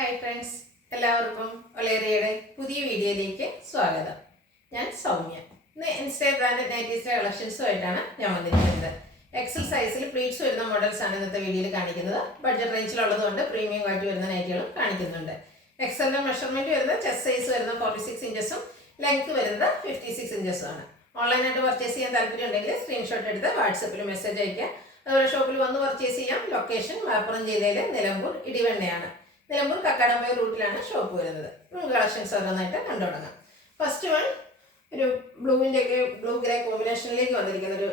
Hi friends, എല്ലാവർക്കും ഒലേറിയയുടെ പുതിയ വീഡിയോയിലേക്ക് സ്വാഗതം. ഞാൻ സൗമ്യ. ഇന്ന് ഇൻസ്റ്റേ ബ്രാൻഡഡ് നൈറ്റീസിൻ്റെ കളക്ഷൻസുമായിട്ടാണ് ഞാൻ വന്നിരിക്കുന്നത്. എക്സൽ സൈസിൽ പ്ലീറ്റ്സ് വരുന്ന മോഡൽസാണ് ഇന്നത്തെ വീഡിയോയിൽ കാണിക്കുന്നത്. ബഡ്ജറ്റ് റേഞ്ചിലുള്ളതുകൊണ്ട് പ്രീമിയം ക്വാളിറ്റി വരുന്ന നൈറ്റുകളും കാണിക്കുന്നുണ്ട്. എക്സലിൻ്റെ മെഷർമെൻറ്റ് വരുന്നത് ചെസ്റ്റ് സൈസ് വരുന്നത് 46 ഇഞ്ചസും ലെങ്ത് വരുന്നത് 56 ഇഞ്ചസും ആണ്. ഓൺലൈനായിട്ട് പർച്ചേസ് ചെയ്യാൻ താല്പര്യം ഉണ്ടെങ്കിൽ സ്ക്രീൻഷോട്ട് എടുത്ത് വാട്സപ്പിൽ മെസ്സേജ് അയക്കുക. അതുപോലെ ഷോപ്പിൽ വന്ന് പർച്ചേസ് ചെയ്യാം. ലൊക്കേഷൻ മലപ്പുറം ജില്ലയിലെ നിലമ്പൂർ ഇടിവണ്ണയാണ്. നിലമ്പൂർ കക്കാടംപൊയിൽ റൂട്ടിലാണ് ഷോപ്പ് വരുന്നത്. നമുക്ക് കളക്ഷൻസ് ഓരോന്നായിട്ട് കണ്ടു തുടങ്ങാം. ഫസ്റ്റ് വൺ ഒരു ബ്ലൂ ഗ്രേ കോമ്പിനേഷനിലേക്ക് വന്നിരിക്കുന്ന ഒരു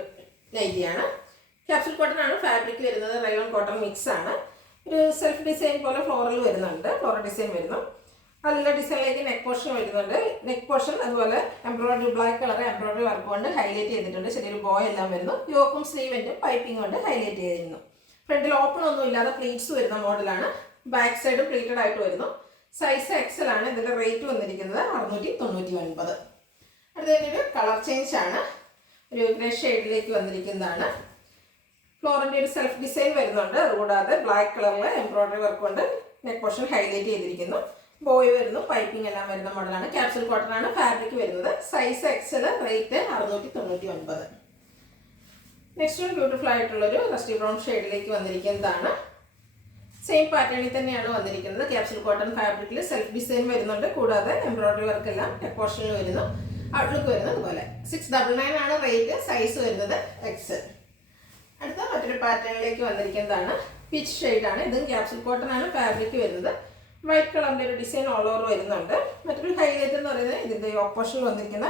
നൈറ്റിയാണ്. ക്യാപ്സൂൾ കോട്ടൺ ആണ് ഫാബ്രിക് വരുന്നത്. റയോൺ കോട്ടൺ മിക്സ് ആണ്. ഒരു സെൽഫ് ഡിസൈൻ പോലെ ഫ്ലോറൽ വരുന്നുണ്ട്. ഫ്ലോറൽ ഡിസൈൻ വരുന്നു. നല്ല ഡിസൈനിലേക്ക് നെക്ക് പോർഷൻ വരുന്നുണ്ട്. നെക്ക് പോർഷൻ അതുപോലെ embroidery black colour embroidery work കൊണ്ട് ഹൈലൈറ്റ് ചെയ്തിട്ടുണ്ട്. ചെറിയൊരു ബോ എല്ലാം വരുന്നു. യോക്കും സ്ലീവെൻറ്റും പൈപ്പിംഗ് കൊണ്ട് ഹൈലൈറ്റ് ചെയ്തിരുന്നു. ഫ്രണ്ടിൽ ഓപ്പൺ ഒന്നും ഇല്ലാതെ പ്ലീറ്റ്സ് വരുന്ന മോഡലാണ്. ബാക്ക് സൈഡ് പ്ലീറ്റഡ് ആയിട്ട് വരുന്നു. സൈസ് എക്സൽ ആണ്. ഇതിൻ്റെ റേറ്റ് വന്നിരിക്കുന്നത് 699. അടുത്തതിൻ്റെ ഒരു കളർ ചേഞ്ച് ആണ്. ഒരു ഗ്രേ ഷെയ്ഡിലേക്ക് വന്നിരിക്കുന്നതാണ്. ഫ്ലോറിൻ്റെ ഒരു സെൽഫ് ഡിസൈൻ വരുന്നുണ്ട്. അതുകൂടാതെ ബ്ലാക്ക് കളറിൽ എംബ്രോയിഡറി വർക്ക് കൊണ്ട് നെക്ക് പോർഷൻ ഹൈലൈറ്റ് ചെയ്തിരിക്കുന്നു. ബോയ് വരുന്നു. പൈപ്പിംഗ് എല്ലാം വരുന്ന മോഡലാണ്. ക്യാപ്സൂൾ കോട്ടൺ ആണ് ഫാബ്രിക് വരുന്നത്. Size Excel, rate 699. നെക്സ്റ്റ് ഒരു ബ്യൂട്ടിഫുൾ ആയിട്ടുള്ളൊരു റസ്റ്റി ബ്രൗൺ ഷെയ്ഡിലേക്ക് വന്നിരിക്കുന്നതാണ്. സെയിം പാറ്റേണിൽ തന്നെയാണ് വന്നിരിക്കുന്നത്. ക്യാപ്സൂൾ കോട്ടൺ ഫാബ്രിക്കിൽ സെൽഫ് ഡിസൈൻ വരുന്നുണ്ട്. കൂടാതെ എംബ്രോയിഡറി വർക്ക് എല്ലാം നെക്ക് പോർഷനിൽ വരുന്നു. ഔട്ട്ലുക്ക് വരുന്നത് അതുപോലെ. 699 ആണ് റേറ്റ്. സൈസ് വരുന്നത് എക്സ്. അടുത്ത മറ്റൊരു പാറ്റേണിലേക്ക് വന്നിരിക്കുന്നതാണ്. പീച്ച് ഷെയ്ഡാണ്. ഇതും ക്യാപ്സൂൾ കോട്ടൺ ആണ് ഫാബ്രിക് വരുന്നത്. വൈറ്റ് കളറിൻ്റെ ഒരു ഡിസൈൻ ഓൾ ഓവർ വരുന്നുണ്ട്. മറ്റൊരു ഹൈലൈറ്റ് എന്ന് പറയുന്നത് ഇതിൻ്റെ ഓപ്പോഷനിൽ വന്നിരിക്കുന്ന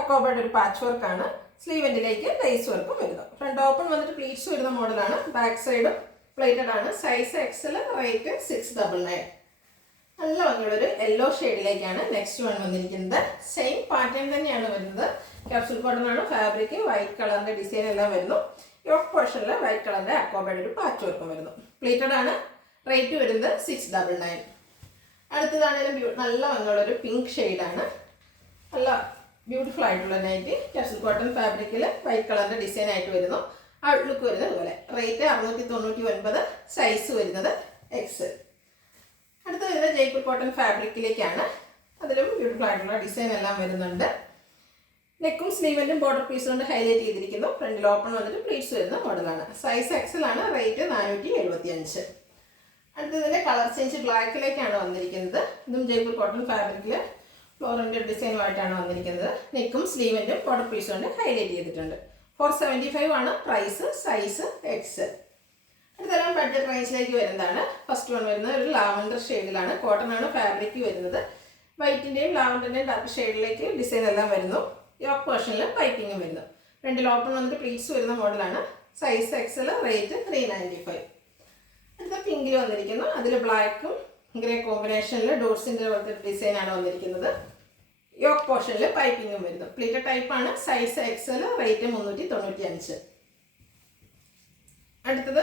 അക്കോബയുടെ ഒരു പാച്ച് വർക്കാണ്. സ്ലീവെൻറ്റിലേക്ക് ലൈസ് വർക്കും വരുന്നു. ഫ്രണ്ട് ഓപ്പൺ വന്നിട്ട് പ്ലീറ്റ്സ് വരുന്ന മോഡലാണ്. ബാക്ക് സൈഡും പ്ലേറ്റഡ് ആണ്. Size Excel, rate 699. നല്ല ഭംഗിയുള്ളൊരു യെല്ലോ ഷെയ്ഡിലേക്കാണ് നെക്സ്റ്റ് വൺ വന്നിരിക്കുന്നത്. സെയിം പാറ്റേൺ തന്നെയാണ് വരുന്നത്. ക്യാപ്സൂൾ കോട്ടൺ ആണ് ഫാബ്രിക്. വൈറ്റ് കളറിൻ്റെ ഡിസൈൻ എല്ലാം വരുന്നു. യോക്ക് പോർഷനിൽ വൈറ്റ് കളറിൻ്റെ അക്കോബയുടെ ഒരു പാച്ച് വർക്കും വരുന്നു. പ്ലേറ്റഡ് ആണ്. റേറ്റ് വരുന്നത് 699. അടുത്തതാണെങ്കിലും നല്ല ഭംഗിയുള്ളൊരു പിങ്ക് ഷെയ്ഡാണ്. നല്ല ബ്യൂട്ടിഫുൾ ആയിട്ടുള്ള നൈറ്റ്. ക്യാപ്സൂൾ കോട്ടൺ ഫാബ്രിക്കിൽ വൈറ്റ് കളറിൻ്റെ ഡിസൈൻ ആയിട്ട് വരുന്നു. ഔട്ട്ലുക്ക് വരുന്നത് അതുപോലെ. റേറ്റ് 699. സൈസ് വരുന്നത് എക്സ്. അടുത്ത വരുന്നത് ജയ്പൂർ കോട്ടൺ ഫാബ്രിക്കിലേക്കാണ്. അതിലും ബ്യൂട്ടിഫുൾ ആയിട്ടുള്ള ഡിസൈൻ എല്ലാം വരുന്നുണ്ട്. നെക്കും സ്ലീവെൻറ്റും ബോർഡർ പീസ് കൊണ്ട് ഹൈലൈറ്റ് ചെയ്തിരിക്കുന്നു. ഫ്രണ്ടിൽ ഓപ്പൺ വന്നിട്ട് പ്ലീറ്റ്സ് വരുന്ന മോഡലാണ്. സൈസ് എക്സൽ ആണ്. റേറ്റ് 475. അടുത്തതിൻ്റെ കളർ ചേഞ്ച് ബ്ലാക്കിലേക്കാണ് വന്നിരിക്കുന്നത്. ഇതും ജയ്പൂർ കോട്ടൺ ഫാബ്രിക്കിൽ ഫ്ലോറിൻ്റെ ഡിസൈനുമായിട്ടാണ് വന്നിരിക്കുന്നത്. നെക്കും സ്ലീവെൻറ്റും ബോർഡർ പീസ് കൊണ്ട് ഹൈലൈറ്റ് ചെയ്തിട്ടുണ്ട്. 475 ആണ് പ്രൈസ്. Size X. അടുത്തെല്ലാം ബഡ്ജറ്റ് റേഞ്ചിലേക്ക് വരുന്നതാണ്. ഫസ്റ്റ് വൺ വരുന്നത് ഒരു ലാവൻഡർ ഷെയ്ഡിലാണ്. കോട്ടൺ ആണ് ഫാബ്രിക് വരുന്നത്. വൈറ്റിൻ്റെയും ലാവൻഡറിൻ്റെയും ഡാർക്ക് ഷെയ്ഡിലേക്ക് ഡിസൈൻ എല്ലാം വരുന്നു. യോക്ക് പോർഷനിൽ പൈപ്പിങ്ങും വരുന്നു. ഫ്രണ്ടിൽ ഓപ്പൺ വന്നിട്ട് പ്ലീറ്റ്സ് വരുന്ന മോഡലാണ്. Size Excel, rate 395. അടുത്ത പിങ്കിൽ വന്നിരിക്കുന്നു. അതിൽ ബ്ലാക്കും ഗ്രേ കോമ്പിനേഷനിൽ ഡോട്ട്സിൻ്റെ പോലത്തെ ഡിസൈനാണ് വന്നിരിക്കുന്നത്. യോക്ക് പോർഷനിൽ പൈപ്പിങ്ങും വരുന്നു. പ്ലീറ്റഡ് ടൈപ്പാണ്. Size Excel, rate 395. അടുത്തത്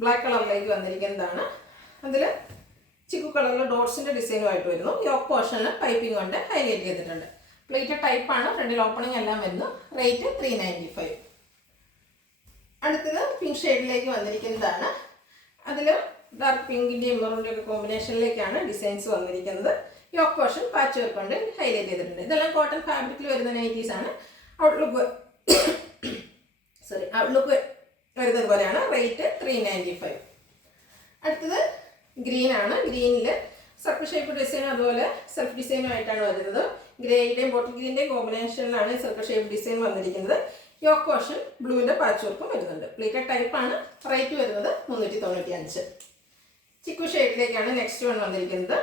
ബ്ലാക്ക് കളറിലേക്ക് വന്നിരിക്കുന്നതാണ്. അതിൽ ചിക്കു കളറിൽ ഡോട്ട്സിൻ്റെ ഡിസൈനുമായിട്ട് വരുന്നു. യോക്ക് പോർഷനിൽ പൈപ്പിംഗ് കൊണ്ട് ഹൈലൈറ്റ് ചെയ്തിട്ടുണ്ട്. പ്ലീറ്റഡ് ടൈപ്പാണ്. ഫ്രണ്ടിൽ ഓപ്പണിംഗ് എല്ലാം വരുന്നു. റേറ്റ് 395. അടുത്തത് പിങ്ക് ഷെയ്ഡിലേക്ക് വന്നിരിക്കുന്നതാണ്. അതിൽ ഡാർക്ക് പിങ്കിൻ്റെയും മെറൂണിൻ്റെ ഒക്കെ കോമ്പിനേഷനിലേക്കാണ് ഡിസൈൻസ് വന്നിരിക്കുന്നത്. യോക്ക് പോർഷൻ പാച്ച് വർക്ക് കൊണ്ട് ഹൈലൈറ്റ് ചെയ്തിട്ടുണ്ട്. ഇതെല്ലാം കോട്ടൺ ഫാബ്രിക്കിൽ വരുന്ന നൈറ്റീസ് ആണ്. ഔട്ട്ലുക്ക് വരുന്നത് പോലെയാണ്. റേറ്റ് 395. അടുത്തത് ഗ്രീൻ ആണ്. ഗ്രീനിൽ സർക്കിൾ ഷേപ്പ് ഡിസൈൻ അതുപോലെ സെൽഫ് ഡിസൈനുമായിട്ടാണ് വരുന്നത്. ഗ്രേയുടെയും ബോട്ടിൽ ഗ്രീൻ്റെയും കോമ്പിനേഷനിലാണ് സർക്കിൾ ഷേപ്പ് ഡിസൈൻ വന്നിരിക്കുന്നത്. യോക്ക് പോർഷൻ ബ്ലൂവിൻ്റെ പാച്ച് വർക്കും വരുന്നുണ്ട്. പ്ലീറ്റഡ് ടൈപ്പാണ്. റേറ്റ് വരുന്നത് 395. ചിക്കു ഷെയ്ഡിലേക്കാണ് നെക്സ്റ്റ് വൺ വന്നിരിക്കുന്നത്.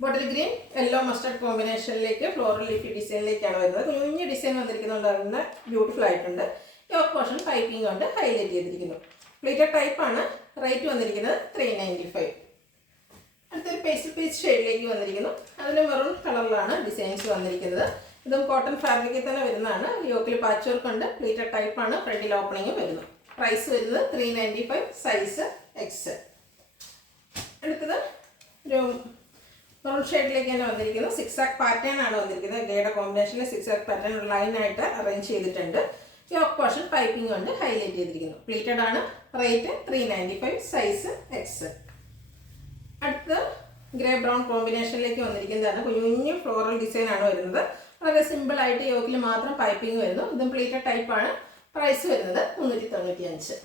ബോട്ടിൽ ഗ്രീൻ യെല്ലോ മസ്റ്റർഡ് കോമ്പിനേഷനിലേക്ക് ഫ്ലോറൽ ലീഫി ഡിസൈനിലേക്കാണ് വരുന്നത്. കുഞ്ഞു ഡിസൈൻ വന്നിരിക്കുന്നുണ്ട്. അതിന് ബ്യൂട്ടിഫുൾ ആയിട്ടുണ്ട്. യോക്ക് പോർഷൻ പൈപ്പിംഗ് കൊണ്ട് ഹൈലൈറ്റ് ചെയ്തിരിക്കുന്നു. പ്ലീറ്റഡ് ടൈപ്പാണ്. റേറ്റ് വന്നിരിക്കുന്നത് 395. അടുത്തൊരു പേസ്റ്റൽ പീച്ച് ഷെയ്ഡിലേക്ക് വന്നിരിക്കുന്നു. അതിൽ മെറൂൺ കളറിലാണ് ഡിസൈൻസ് വന്നിരിക്കുന്നത്. ഇതും കോട്ടൺ ഫാബ്രിക്കിൽ തന്നെ വരുന്നതാണ്. യോക്കിൽ പാച്ച് വർക്ക് ഉണ്ട്. പ്ലീറ്റഡ് ടൈപ്പാണ്. ഫ്രണ്ടിൽ ഓപ്പണിങ്ങും വരുന്നു. പ്രൈസ് വരുന്നത് 395. Size X. അടുത്തത് ഒരു മെറൂൺ ഷെയ്ഡിലേക്ക് തന്നെ വന്നിരിക്കുന്നു. സിക്സാക് പാറ്റേൺ ആണ് വന്നിരിക്കുന്നത്. ഗ്രേയുടെ കോമ്പിനേഷനിൽ സിക്സാക് പാറ്റേൺ ലൈനായിട്ട് അറേഞ്ച് ചെയ്തിട്ടുണ്ട്. യോക്ക് പോർഷൻ പൈപ്പിംഗ് കൊണ്ട് ഹൈലൈറ്റ് ചെയ്തിരിക്കുന്നു. പ്ലീറ്റഡ് ആണ്. Rate 395. Size X. Grey brown കോമ്പിനേഷനിലേക്ക് വന്നിരിക്കുന്നതാണ്. കുഞ്ഞു ഫ്ലോറൽ ഡിസൈനാണ് വരുന്നത്. വളരെ സിമ്പിളായിട്ട് യോക്കിൽ മാത്രം പൈപ്പിംഗ് വരുന്നു. ഇതും പ്ലീറ്റഡ് ടൈപ്പാണ്. പ്രൈസ് വരുന്നത് 395.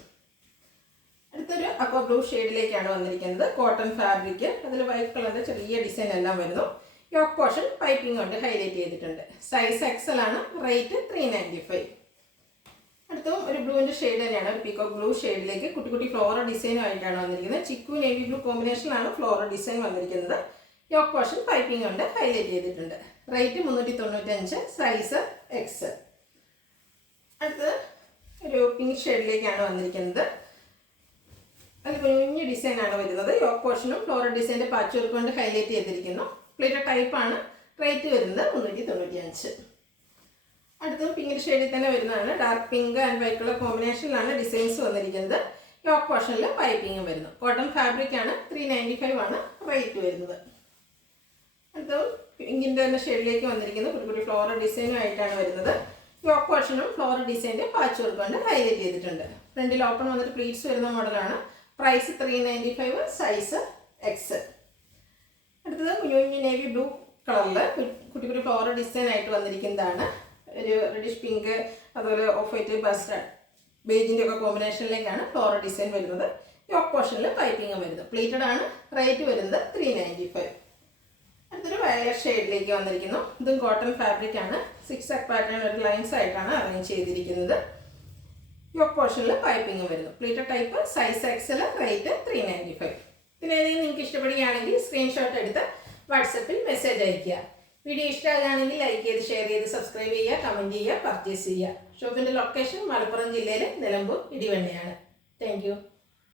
അടുത്തൊരു അക്വ ബ്ലൂ ഷെയ്ഡിലേക്കാണ് വന്നിരിക്കുന്നത്. കോട്ടൺ ഫാബ്രിക്, അതിൽ വൈറ്റ് കളറിൻ്റെ ചെറിയ ഡിസൈൻ എല്ലാം വരുന്നു. യോക്ക് പോർഷൻ പൈപ്പിംഗ് കൊണ്ട് ഹൈലൈറ്റ് ചെയ്തിട്ടുണ്ട്. സൈസ് എക്സൽ ആണ്. റേറ്റ് 395. അടുത്തും ഒരു ബ്ലൂവിൻ്റെ ഷെയ്ഡ് തന്നെയാണ്. ഒരു പീകോക്ക് ബ്ലൂ ഷെയ്ഡിലേക്ക് കുട്ടി കുട്ടി ഫ്ലോറൽ ഡിസൈനുമായിട്ടാണ് വന്നിരിക്കുന്നത്. ചിക്കു നേവി ബ്ലൂ കോമ്പിനേഷനിലാണ് ഫ്ലോറൽ ഡിസൈൻ വന്നിരിക്കുന്നത്. യോക്ക് പോർഷൻ പൈപ്പിംഗ് കൊണ്ട് ഹൈലൈറ്റ് ചെയ്തിട്ടുണ്ട്. റേറ്റ് 395. Size X. അടുത്തത് ഒരു പിങ്ക് ഷെയ്ഡിലേക്കാണ് വന്നിരിക്കുന്നത്. അതിൽ കുഞ്ഞു ഡിസൈനാണ് വരുന്നത്. യോക്ക് പോർഷനും ഫ്ലോറൽ ഡിസൈൻ്റെ പാച്ച് വർക്ക് കൊണ്ട് ഹൈലൈറ്റ് ചെയ്തിരിക്കുന്നു. പ്ലേറ്റഡ് ടൈപ്പാണ്. റേറ്റ് വരുന്നത് 395. അടുത്തത് പിങ്ക് ഷെയ്ഡിൽ തന്നെ വരുന്നതാണ്. Dark pink and white colour കോമ്പിനേഷനിലാണ് ഡിസൈൻസ് വന്നിരിക്കുന്നത്. യോക്ക് പോർഷനിൽ പൈപ്പിംഗ് വരുന്നു. കോട്ടൺ ഫാബ്രിക് ആണ്. 395 ആണ് റേറ്റ് വരുന്നത്. അടുത്തത് പിങ്കിൻ്റെ തന്നെ ഷെയ്ഡിലേക്ക് വന്നിരിക്കുന്നത്. കുട്ടി കുട്ടി ഫ്ലോറൽ ഡിസൈനുമായിട്ടാണ് വരുന്നത്. യോക്ക് പോർഷനും ഫ്ലോറൽ ഡിസൈൻ്റെ പാച്ച് വർക്ക് കൊണ്ട് ഹൈലൈറ്റ് ചെയ്തിട്ടുണ്ട്. ഫ്രണ്ടിൽ ഓപ്പൺ വന്നിട്ട് പ്ലീറ്റ്സ് വരുന്ന മോഡലാണ്. പ്രൈസ് 395. Size X. അടുത്തത് കുഞ്ഞു നേവി ബ്ലൂ കളറിൽ കുട്ടി കുട്ടി ഫ്ലോറൽ ഡിസൈൻ ആയിട്ട് വന്നിരിക്കുന്നതാണ്. ഒരു റെഡിഷ് പിങ്ക്, അതുപോലെ ഓഫ് വൈറ്റ്, ബസ്റ്റർഡ്, ബേജിൻ്റെ ഒക്കെ കോമ്പിനേഷനിലേക്കാണ് ഫ്ലോറൽ ഡിസൈൻ വരുന്നത്. യോക്ക് പോർഷനിൽ പൈപ്പിംഗ് വരുന്നു. പ്ലീറ്റഡ് ആണ്. റേറ്റ് വരുന്നത് 395. അടുത്തൊരു വയലറ്റ് ഷെയ്ഡിലേക്ക് വന്നിരിക്കുന്നു. ഇതും കോട്ടൺ ഫാബ്രിക് ആണ്. 6 പാറ്റേൺ ഒരു ലൈൻസ് ആയിട്ടാണ് അറേഞ്ച് ചെയ്തിരിക്കുന്നത്. യോക്ക് പോർഷനിൽ പൈപ്പിംഗ് വരുന്നു. Pleated type. Size Excel. Rate 395. പിന്നെ ഏതെങ്കിലും നിങ്ങൾക്ക് ഇഷ്ടപ്പെടുകയാണെങ്കിൽ സ്ക്രീൻഷോട്ട് എടുത്ത് വാട്സപ്പിൽ മെസ്സേജ് അയയ്ക്കുക. വീഡിയോ ഇഷ്ടമാകുകയാണെങ്കിൽ ലൈക്ക് ചെയ്ത്, ഷെയർ ചെയ്ത്, സബ്സ്ക്രൈബ് ചെയ്യുക, കമൻറ്റ് ചെയ്യുക, പർച്ചേസ് ചെയ്യുക. ഷോപ്പിൻ്റെ ലൊക്കേഷൻ മലപ്പുറം ജില്ലയിലെ നിലമ്പൂർ ഇടിവണ്ണയാണ്. Thank you.